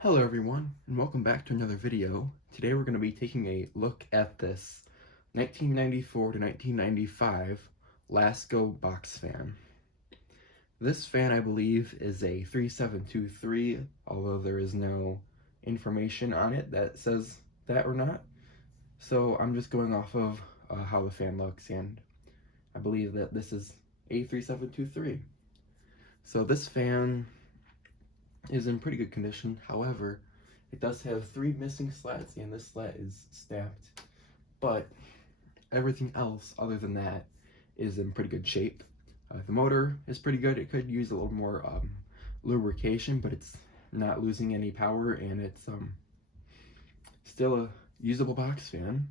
Hello everyone, and welcome back to another video. Today we're going to be taking a look at this 1994 to 1995 Lasko box fan. This fan, I believe, is a 3723, although there is no information on it that says that or not. So I'm just going off of how the fan looks, and I believe that this is a 3723. So this fan is in pretty good condition. However, it does have 3 missing slats, and this slat is snapped, but everything else other than that is in pretty good shape. The motor is pretty good. It could use a little more lubrication, but it's not losing any power, and it's still a usable box fan.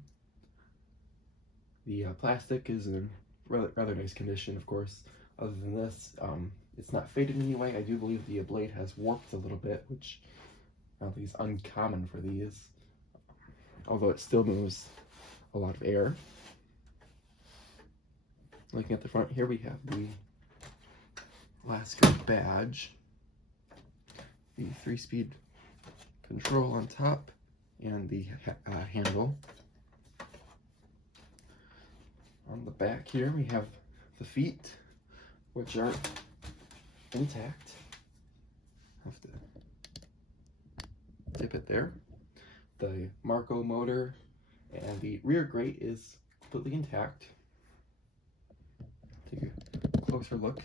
The plastic is in rather nice condition, of course. Other than this, it's not faded in any way. I do believe the blade has warped a little bit, which I don't think is uncommon for these, although it still moves a lot of air. Looking at the front here, we have the Lasko badge, the 3-speed control on top, and the handle. On the back here, we have the feet, which are intact. Have to tip it there. The Marco motor and the rear grate is completely intact. Take a closer look.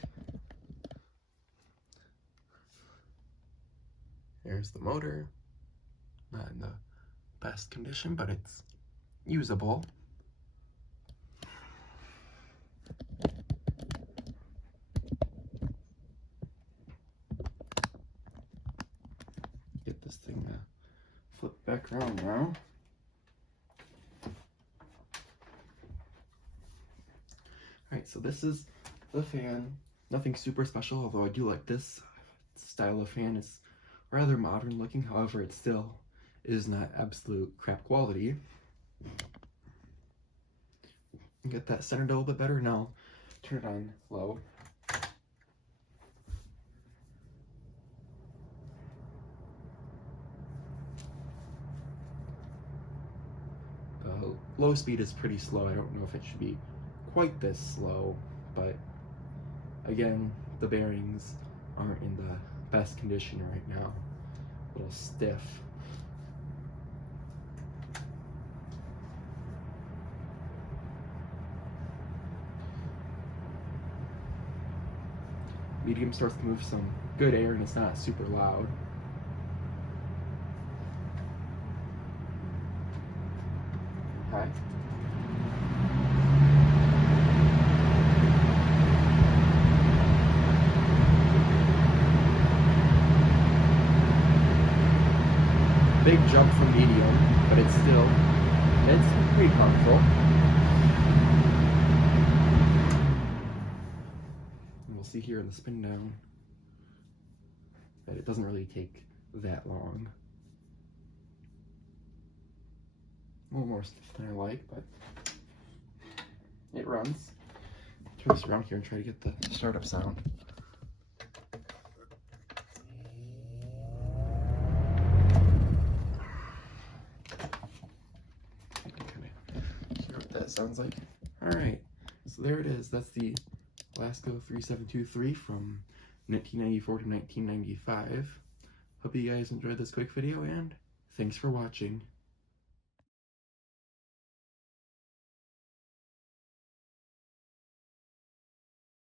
There's the motor. Not in the best condition, but it's usable. Get this thing to flip back around now. Alright, so this is the fan. Nothing super special, although I do like this style of fan. It's rather modern looking, however it still is not absolute crap quality. Get that centered a little bit better. Now turn it on low. The low speed is pretty slow. I don't know if it should be quite this slow, but again, the bearings aren't in the best condition right now. A little stiff. Medium starts to move some good air, and it's not super loud. High. Big jump from medium, but it's pretty comfortable. And we'll see here in the spin down that it doesn't really take that long. A little more stiff than I like, but it runs. Turn this around here and try to get the startup sound. That sounds like. Alright, so there it is. That's the Lasko 3723 from 1994 to 1995. Hope you guys enjoyed this quick video, and thanks for watching.